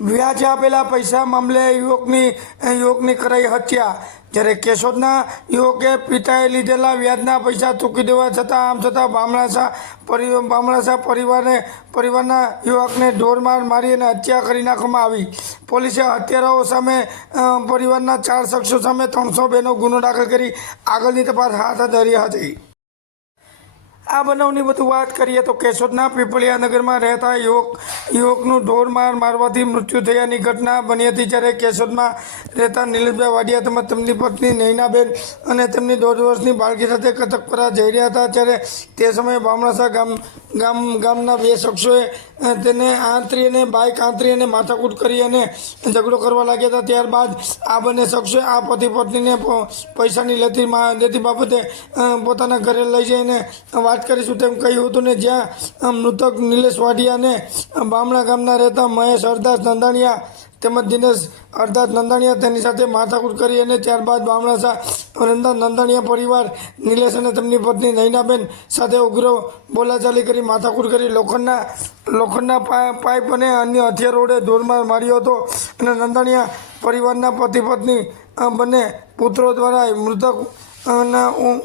વ્યાજે આપેલા પૈસા મામલે યુવકની યુવકની કરાઈ હત્યા. જ્યારે કેશોદના યુવકે પિતાએ લીધેલા વ્યાજના પૈસા ચૂકી દેવા છતાં આમ છતાં બામણાસા પરિ બામણાસા પરિવારને, પરિવારના યુવકને ઢોરમાર મારી અને હત્યા કરી નાખવામાં આવી. પોલીસે હત્યારાઓ સામે પરિવારના ચાર શખ્સો સામે ત્રણસો બેનો ગુનો દાખલ કરી આગળની તપાસ હાથ ધરી હતી. આ બનાવની બધું વાત કરીએ તો કેશોદના પીપળિયા નગરમાં રહેતા યુવક, યુવકનું ઢોરમાર મારવાથી મૃત્યુ થયાની ઘટના બની હતી જ્યારે કેશોદમાં રહેતા નિલેશભાઈ વાડિયા તેમજ તેમની પત્ની નૈનાબેન અને તેમની દોઢ વર્ષની બાળકી સાથે કથકપરા જઈ રહ્યા હતા ત્યારે તે સમયે બામણાસા ગામ ગામ, ગામના બે શખ્સોએ તેને આંતરી અને બાઇક આંતરી અને માથાકૂટ કરી અને ઝઘડો કરવા લાગ્યા હતા. ત્યારબાદ આ બંને શખ્સોએ આ પતિ પત્નીને પૈસાની લેતી લેતી બાબતે પોતાના ઘરે લઈ જઈને વાત કરીશું તેમ કહ્યું હતું ને જ્યાં મૃતક નિલેશ વાડિયાને બામણા ગામના રહેતા મહેશ હરદાસ નંદાણીયા તેમજ દિનેશ અરદાસ નંદાણીયા તેની સાથે માથાકૂટ કરી અને ત્યારબાદ બામણા શાહ નંદા નંદાણીયા પરિવાર નિલેશ અને તેમની પત્ની નૈનાબેન સાથે ઉગ્ર બોલાચાલી કરી માથાકૂટ કરી લોખંડના લોખંડના પાઇપ અને અન્ય હથિયારો વડે ધોરમાર માર્યો હતો અને નંદાણીયા પરિવારના પતિ પત્ની બંને પુત્રો દ્વારા મૃતક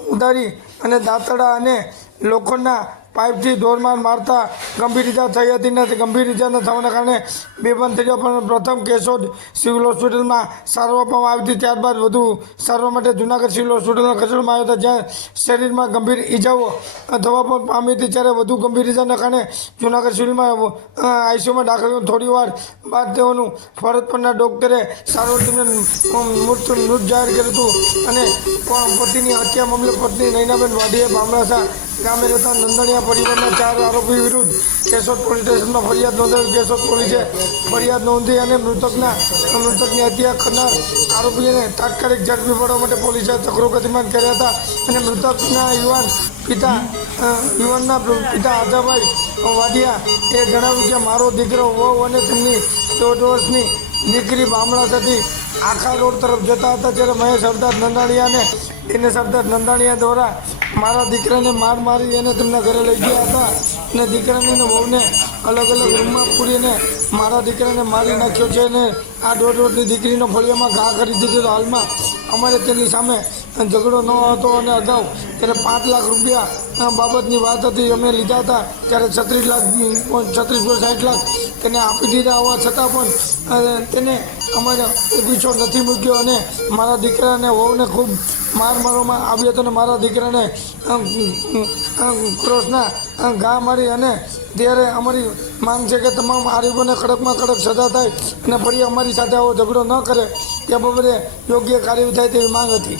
ઉદારી અને દાંતડા અને લોખંડના પાઇપથી ધોરમાર મારતા ગંભીર ઇજા થઈ હતી ને ગંભીર ગંભીર ન થવાના કારણે બેભાન થઈ ગયો પણ પ્રથમ કેશોદ સિવિલ હોસ્પિટલમાં સારવાર આપવામાં આવી હતી. ત્યારબાદ વધુ સારવાર માટે જુનાગઢ સિવિલ હોસ્પિટલમાં ખસેડવામાં આવ્યો હતો, જ્યાં શરીરમાં ગંભીર ઇજાઓ થવા પણ પામી હતી. ત્યારે વધુ ગંભીર ઇજાના કારણે જૂનાગઢ સિવિલમાં આઈસીયુમાં દાખલ. થોડી વાર બાદ તેઓનું ફરજ પરના ડોક્ટરે સારવાર તેમને મૃત મૃત જાહેર કર્યું હતું અને પતિની હત્યા મામલે પત્ની નૈનાબેન વાઢીએ બામણાસા ગામે રહેતા નંદણીયા પરિવારના ચાર આરોપી વિરુદ્ધ કેશોદ પોલીસ સ્ટેશનમાં ફરિયાદ નોંધાવી કેશોદ પોલીસે ફરિયાદ નોંધી અને મૃતકના મૃતકની હત્યા કરનાર આરોપીઓને તાત્કાલિક ઝડપી પાડવા માટે પોલીસે ચક્રો ગતિમાન કર્યા હતા અને મૃતકના યુવાન પિતા યુવાનના પિતા આજાભાઈ વાડિયા એ જણાવ્યું કે મારો દીકરો વહુ અને તેમની દોઢ વર્ષની દીકરી બામણાસાથી આખા રોડ તરફ જતા હતા. જ્યારે મહેશ સરદાર નંદાણીયાને એને સરદાર નંદાણીયા દ્વારા મારા દીકરાને માર મારી અને તેમના ઘરે લઈ ગયા હતા. અને દીકરાને અને વહુને અલગ અલગ રૂમમાં પૂરીને મારા દીકરાને મારી નાખ્યો છે અને આ દોઢ દોઢની દીકરીનો ફળિયામાં ઘા કરી દીધો હાલમાં. અમારે તેની સામે ઝઘડો ન હતો અને અગાઉ ત્યારે પાંચ લાખ રૂપિયા બાબતની વાત હતી. અમે લીધા હતા ત્યારે છત્રીસ લાખ, છત્રીસ સાઠ લાખ તેને આપી દીધા હોવા છતાં પણ તેને અમારે પીછો નથી મૂક્યો અને મારા દીકરાને વહુને ખૂબ માર મારવામાં આવ્યો હતો અને મારા દીકરાને ક્રોસના ઘા મારી અને ત્યારે અમારી માંગ છે કે તમામ આરોપીઓને કડકમાં કડક સજા થાય અને ફરી અમારી સાથે આવો ઝઘડો ન કરે, તે બાબતે યોગ્ય કાર્યવાહી થાય તેવી માંગ હતી.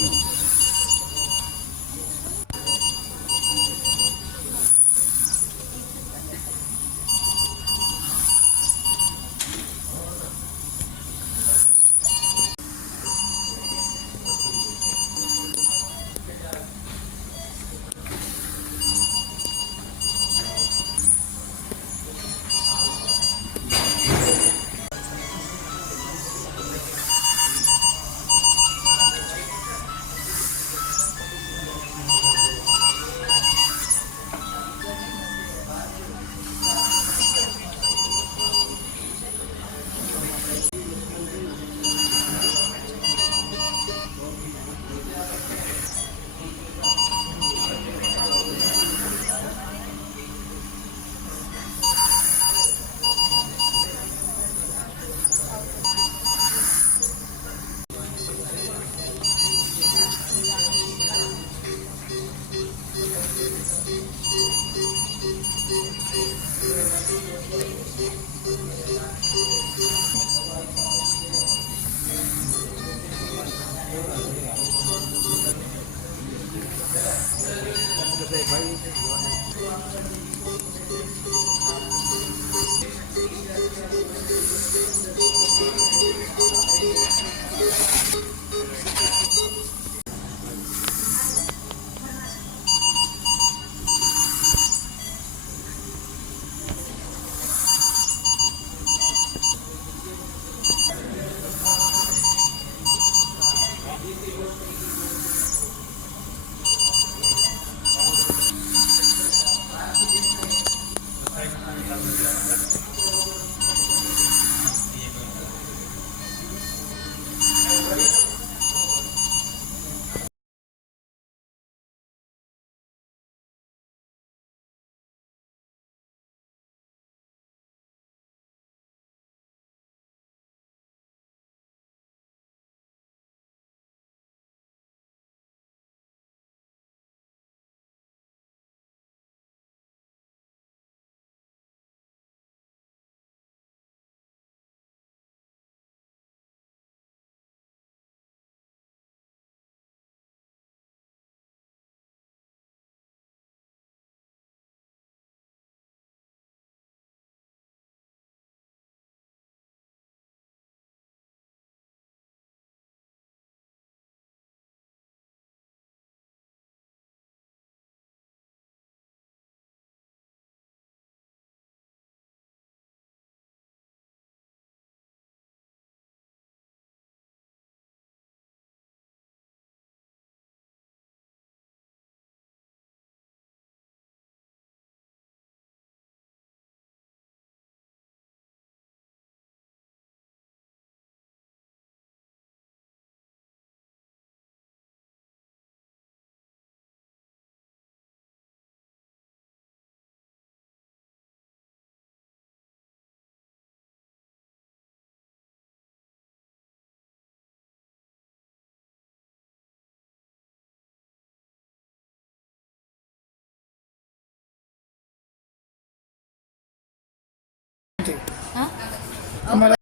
તમારા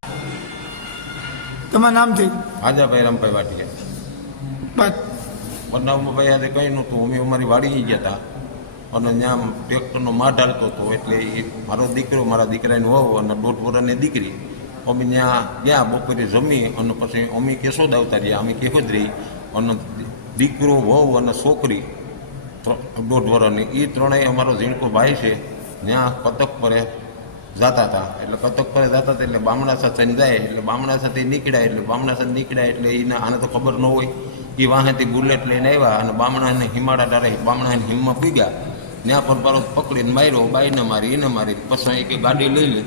તમારા નામથી? હાજાભાઈ રામભાઈ વાટિયા. બસ. બનાવમાં ભાઈ આજે કંઈ નહોતું. અમે અમારી વાડી ગયા હતા અને ત્યાં ટ્રેક્ટરનો માઢ હાલતો હતો. એટલે એ મારો દીકરો મારા દીકરાની વહુ અને દોઢ વર્ષની દીકરી. અમે ત્યાં ગયા બપોરે જમી અને પછી અમે કેશોદ આવતા રહ્યા. અમે કેહોદરી અને દીકરો વહુ અને છોકરી દોઢ વર્ષની એ ત્રણેય અમારો ઝીણકો ભાઈ છે. ત્યાં કતક પરે જતા હતા. એટલે કતક પર જતા હતા એટલે બામણા સાથે જાય, એટલે બામણા સાથે નીકળ્યા, એટલે બામણા સાથે નીકળ્યા એટલે એને આને તો ખબર ન હોય એ વાહેથી બુલેટ લઈને આવ્યા અને બામણાને હિમાડા ડારે બામણાને હિમમાં પૂગ્યા ત્યાં પર પારો પકડીને માર્યો, બાઈને મારી, એને મારી, પછી એક ગાડી લઈ લે.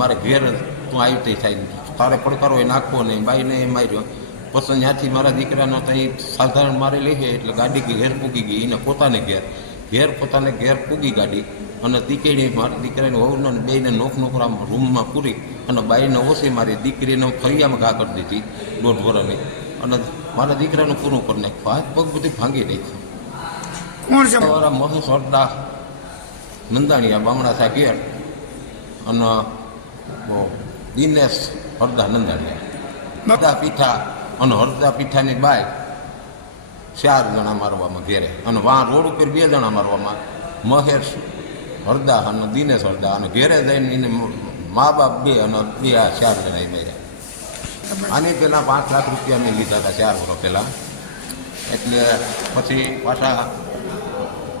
મારે ઘેર તું આવી તે થાય. તારે પડકારો એ નાખવો નહીં બાઈને માર્યો. પછી ત્યાંથી મારા દીકરાના ત્યાં સાધારણ મારી લઈ એટલે ગાડી ઘેર પૂકી ગઈ એને પોતાને ઘેર. ઘેર પોતાને ઘેર પૂગી ગાડી અને દીકરી મારી દીકરાને વહુને બેને નોખ નોકરા રૂમમાં પૂરી અને બાઈને ઓછી મારી દીકરીને ફરિયામાં ઘા કરી દીધી દોઢ વર્ષની અને મારા દીકરાનું પૂરું કરી નાખ્યું હાથ પગ બધી ભાંગી નાખ્યું મારા મહુ સરદા નંદાણીયા બામણા સાહેબ ઘેર અને દિનેશ હરદા નંદાણીયા. હરદા પીઠા અને હરદા પીઠાની બાય ચાર જણા મારવામાં ઘેરે. અને વાં રોડ ઉપર બે જણા મારવામાં મહેશ હરદા અને દિનેશ હરદા. અને ઘેરે જઈને એને મા બાપ બે અને બે આ ચાર જણા એ માર્યા. આની પહેલાં પાંચ લાખ રૂપિયા મેં લીધા હતા ચાર વર્ષ પહેલાં. એટલે પછી પાછા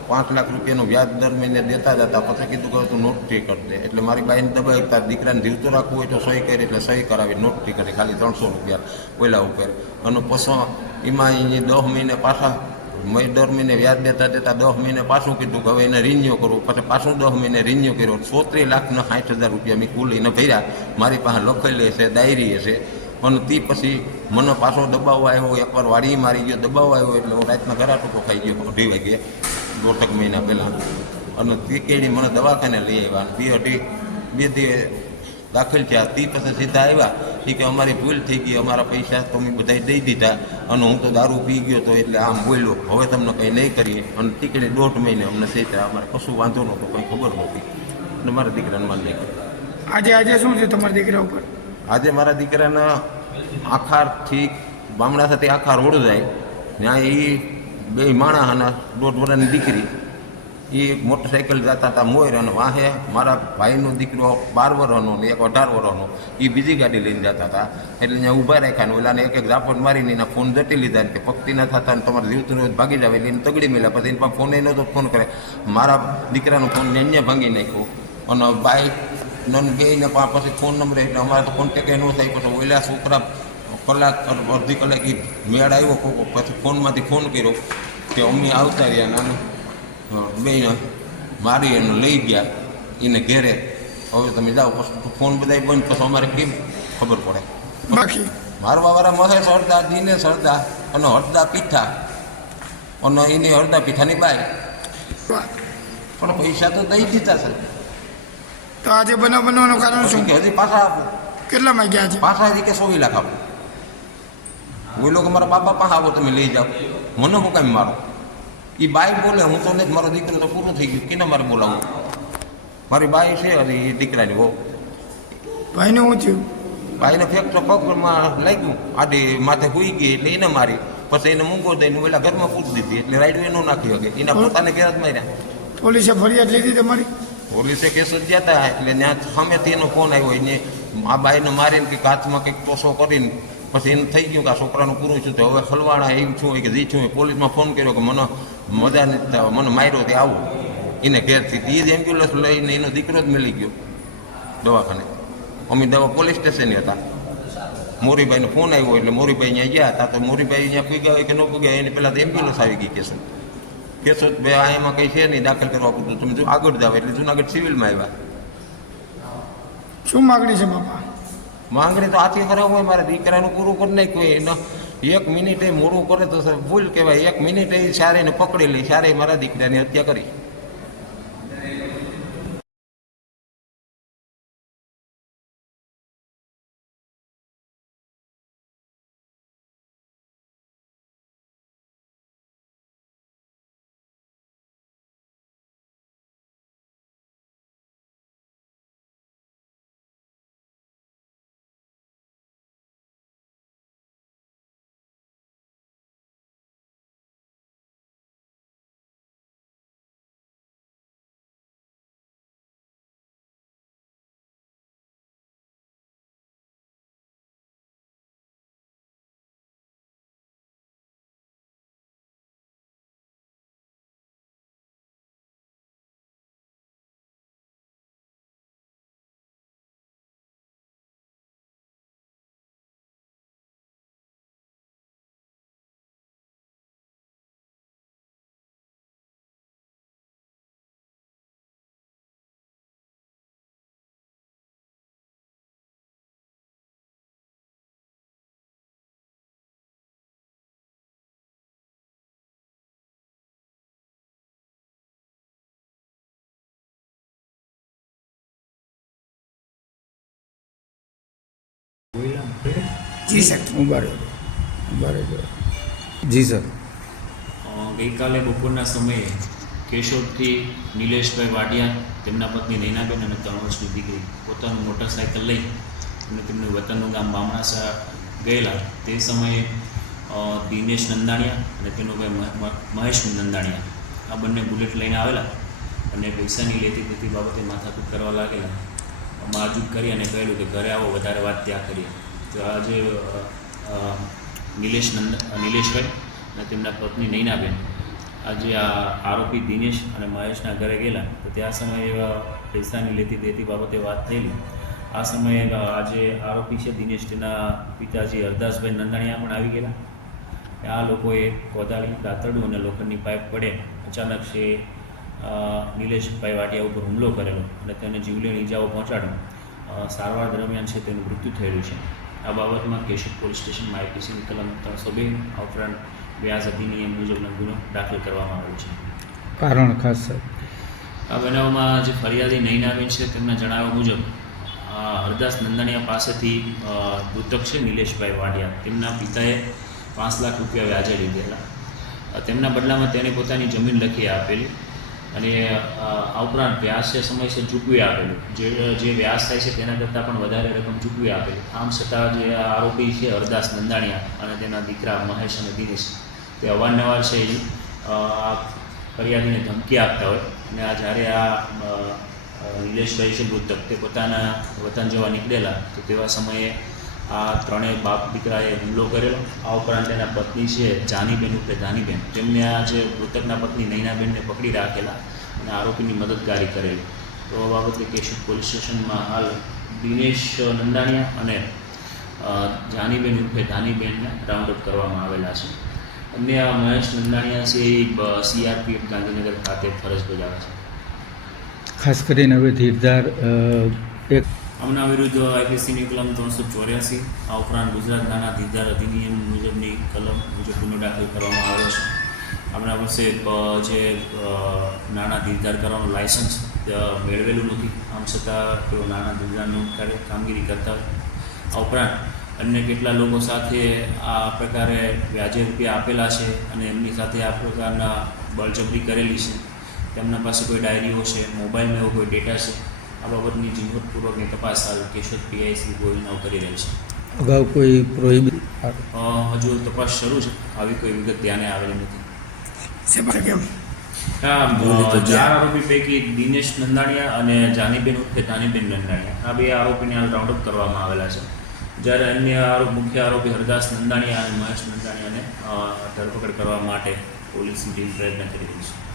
પાંચ લાખ રૂપિયાનું વ્યાજ દર મહિને દેતા જતા પછી કીધું કે તું નોટ ફી કરી દે. એટલે મારી બાઈને દબાઈ તાર દીકરાને જીવતો રાખવું હોય તો સહી કરી, એટલે સહી કરાવી નોટ ફી કરી. ખાલી ત્રણસો રૂપિયા ઓલા ઉપર. અને પછી એમાં એ દસ મહિને પાછા મેં, દર મહિને વ્યાજ દેતા દેતા દસ મહિને પાછું કીધું કે હવે એને રિન્યુ કરવું પછી પાછું દસ મહિને રિન્યુ કર્યો. સોત્રી લાખના સાઠ હજાર રૂપિયા મેં કુલ એને ભર્યા. મારી પાસે લખેલી હશે, ડાયરી હશે. અને તે પછી મને પાછો દબાવવા આવ્યો, એકવાર વાડી મારી ગયો દબાવવા આવ્યો એટલે હું રાતના ઘરા ટૂંકો ખાઈ ગયો, અઢી વાગે, દોઢક મહિના પહેલાં. અને તે કેડી મને દવાખાને લઈ આવ્યા. બે અઢી, બે દી દાખલ થયા. તે પછી સીધા આવ્યા. એ કે અમારી ભૂલ થઈ ગઈ અમારા પૈસા તો અમે બધા દઈ દીધા. અને હું તો દારૂ પી ગયો તો એટલે આમ બોલ્યો હવે તમને કંઈ નહીં કરીએ. અને ટીકડે દોઢ મહિને અમને સેતા અમારે કશું વાંધો નહોતો કંઈ ખબર નહોતી. અને મારા દીકરાને માન નહીં આજે આજે શું છે તમારા દીકરા ઉપર? આજે મારા દીકરાના આખારથી બામણા સાથે આખા રોડ જાય ત્યાં એ બે માણા દોઢ વર્ષની દીકરી એ મોટરસાઇકલ જતા હતા મોર અને વાહે, મારા ભાઈનો દીકરો બાર વર્ષનો ને એક અઢાર વર્ષનો એ બીજી ગાડી લઈને જતા હતા એટલે અહીંયા ઊભા રાખ્યા ને ઓલાને એક એક ઝાપટ મારીને એના ફોન જટી લીધા ને કે પક્તિ ના થતા ને તમારે જીવતું રોજ ભાગી જાવ. એટલે એને તગડી મેળ્યા પછી એના ફોન નહોતો ફોન કરે. મારા દીકરાનો ફોન અહીંયા ભાંગી નાખ્યો. અને બાઈક નન ગઈને પછી ફોન નંબર એટલે અમારે તો કોન્ટેક ન થાય. પછી ઓલા છોકરા કલાક અડધી કલાક એ મેળ આવ્યો પછી ફોનમાંથી ફોન કર્યો કે અમ્મી આવતા રહ્યા નાનું. બે મારી એને લઈ ગયા એને ઘેરે હવે તમે જાઓ પછી ફોન બધા બંધ પછી અમારે કેમ ખબર પડે બાકી મારવાવાળા મહેશ હરદા દીને હરદા અને હરદા પીઠા અને એને હરદા પીઠાની બાઈ પણ પૈસા તો દઈ દીધા છે તો આજે બનાવ બનવાનું કારણ શું કે હજી પાછા આપો કેટલામાં ગયા છે પાછા હજી કે સોવી લાખ આપો કોઈ લોકો મારા બાપા પાસે આવો તમે લઈ જાઓ મને હું કાંઈ મારો એ બાઈ બોલે હું તો નથી મારો દીકરો તો પૂરો થઈ ગયો. કેને મારે બોલાવું? મારી બાઈ છે અને એ દીકરાની હો ભાઈને હું થયું? બાઈને ફેક્ટર પગમાં લાગ્યું. આડે માથે હોઈ ગઈ એટલે એને મારી. પછી એને મૂંગો દઈને પેલા ઘરમાં પૂરી દીધી એટલે રાઈડ એનો નાખી શકે એના પોતાને ઘેર જ માર્યા. પોલીસે ફરિયાદ લીધી તમારી? પોલીસે કેસ જ હતા એટલે ત્યાં સામેથી એનો ફોન આવ્યો. એને આ બાઈને મારીને કે હાથમાં કંઈક ટોસો કરીને પછી એને થઈ ગયું કે આ છોકરાનું પૂરું છું તો હવે ખલવાણા એમ છું કે જી છું. પોલીસમાં ફોન કર્યો કે મને મજા નથી થવા, મને માર્યો તે આવું. એને ઘેરથી એ જ એમ્બ્યુલન્સ લઈને એનો દીકરો જ મળી ગયો દવાખાને. અમે દવા પોલીસ સ્ટેશને હતા. મોરીભાઈનો ફોન આવ્યો એટલે મોરીભાઈ અહીંયા ગયા હતા તો મોરીભાઈ અહીંયા પૂગ્યા હોય કે ન પૂગ્યા એની પહેલાં તો એમ્બ્યુલન્સ આવી ગઈ કેસો કેસો જ ભાઈ આ એમાં કંઈ છે નહીં દાખલ કરવા પૂરતું. તમે જો આગળ જાવ એટલે જુનાગઢ સિવિલમાં આવ્યા. શું માગણી છે બાપા? માંગણી તો આથી ખરાબ હોય મારા દીકરાનું પૂરું કરી નાખ્યું એનો એક મિનિટે મોડું કરે તો સર ભૂલ કહેવાય. એક મિનિટે સારીને પકડી લઈ સારે મારા દીકરાની હત્યા કરી. જી સર ઊભા બરાબર રહ્યો જી સર. ગઈકાલે બપોરના સમયે કેશોદથી નિલેશભાઈ વાડિયા, તેમના પત્ની નૈનાબેન અને ત્રણ વર્ષની દીકરી પોતાનું મોટરસાયકલ લઈ અને તેમનું વતનનું ગામ બામણાસા ગયેલા. તે સમયે દિનેશ નંદાણીયા અને તેનો ભાઈ મહેશ નંદાણીયા આ બંને બુલેટ લઈને આવેલા અને પૈસાની લેતી દેતી બાબતે માથાકૂટ કરવા લાગેલા. મારઝૂટ કરી અને કહેલું કે ઘરે આવો, વધારે વાત ત્યાં કરીએ. આજે નિલેશ નંદ, નિલેશભાઈ અને તેમના પત્ની નૈનાબેન આજે આ આરોપી દિનેશ અને મહેશના ઘરે ગયેલા. તો ત્યાં સમયે પૈસાની લેતી દેતી બાબતે વાત થયેલી. આ સમયે આજે આરોપી છે દિનેશ. તેના પિતાજી હરદાસભાઈ નંદાણીયા પણ આવી ગયેલા. આ લોકોએ કોદાળી, દાંતરડું અને લોખંડની પાઇપ પડે અચાનક છે નિલેશભાઈ વાટિયા ઉપર હુમલો કરેલો અને તેને જીવલેણ ઈજાઓ પહોંચાડી. સારવાર દરમિયાન છે તેનું મૃત્યુ થયેલું છે. આ બાબતમાં કેશોદ પોલીસ સ્ટેશનમાં આઈપીસીની કલમ ત્રણસો બે આ ઉપરાંત વ્યાજ અધિનિયમ મુજબનો ગુનો દાખલ કરવામાં આવ્યો છે. કારણ ખાસ સર આ બનાવમાં જે ફરિયાદી નૈનાબેન છે તેમના જણાવ્યા મુજબ હરદાસ નંદાણીયા પાસેથી મૃતક છે નિલેશભાઈ વાડિયા. તેમના પિતાએ પાંચ લાખ રૂપિયા વ્યાજે લીધેલા. તેમના બદલામાં તેને પોતાની જમીન લખી આપેલી. અને આ ઉપરાંત વ્યાજ છે સમયસર ચૂકવી આપેલું. જે જે વ્યાસ થાય છે તેના કરતાં પણ વધારે રકમ ચૂકવી આપેલી. આમ છતાં જે આરોપી છે હરદાસ નંદાણીયા અને તેના દીકરા મહેશ અને દિનેશ. તે અવારનવાર છે આ ફરિયાદીને ધમકી આપતા હોય. અને આ જ્યારે આ નિલેશભાઈ છે મૃતક, તે પોતાના વતન જવા નીકળેલા, તો તેવા સમયે આ ત્રણેય બાપ દીકરાએ હુમલો કરેલો. આ ઉપરાંત તેના પત્ની છે જાનીબેન ઉર્ફે ધાનીબેન તેમને આ જે મૃતકના પત્ની નૈનાબેનને પકડી રાખેલા અને આરોપીની મદદગારી કરેલી. તો આ બાબતે કેશોદ પોલીસ સ્ટેશનમાં હાલ દિનેશ નંદાણીયા અને જાનીબેન ઉર્ફે ધાનીબેનને રાઉન્ડઅપ કરવામાં આવેલા છે. અન્ય મહેશ નંદાણીયા છે એ સીઆરપીએફ ગાંધીનગર ખાતે ફરજ બજાવે છે. ખાસ કરીને હવે ધીરધાર એક આમના વિરુદ્ધ આઈપીસીની કલમ ત્રણસો ચોર્યાસી, આ ઉપરાંત ગુજરાત નાના ધીરધાર અધિનિયમ મુજબની કલમ મુજબ ગુનો દાખલ કરવામાં આવ્યો છે. હમણાં પાસે જે નાના ધીરધાર કરવાનું લાયસન્સ મેળવેલું નથી. આમ છતાં તેઓ નાના ધીરધારનું કામગીરી કરતા આ ઉપરાંત અન્ય કેટલા લોકો સાથે આ પ્રકારે વ્યાજે રૂપિયા આપેલા છે અને એમની સાથે આ પ્રકારના બળજબરી કરેલી છે? તેમના પાસે કોઈ ડાયરીઓ છે, મોબાઈલમાં એવો કોઈ ડેટા છે? આ બાબતની ઝીણવટપૂર્વકની તપાસ હાલ કેશોદ પીઆઈસી ગોહિલનાઓ કરી રહી છે. અગાઉ કોઈ પ્રોહિબિટ હજુ તપાસ શરૂ છે. આવી કોઈ વિગત ધ્યાને આવેલી નથી. કેમ? ચાર આરોપી પૈકી દિનેશ નંદાણીયા અને જાનીબેન ઉર્ફે જાનીબેન નંદાણીયા. આ બે આરોપીને હાલ રાઉન્ડ અપ કરવામાં આવેલા છે. જ્યારે અન્ય આરોપ મુખ્ય આરોપી હરદાસ નંદાણીયા અને મહેશ નંદાણીયાને અ, ધરપકડ કરવા માટે પોલીસની ટીમ પ્રયત્ન કરી રહી છે.